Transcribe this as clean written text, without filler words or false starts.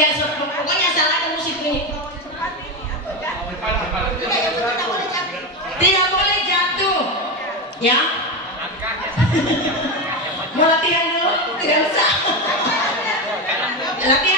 Ya, pokoknya salah ada musik ini. Tidak boleh jatuh. Ya. Mau latihan dulu? Tidak usah. Latihan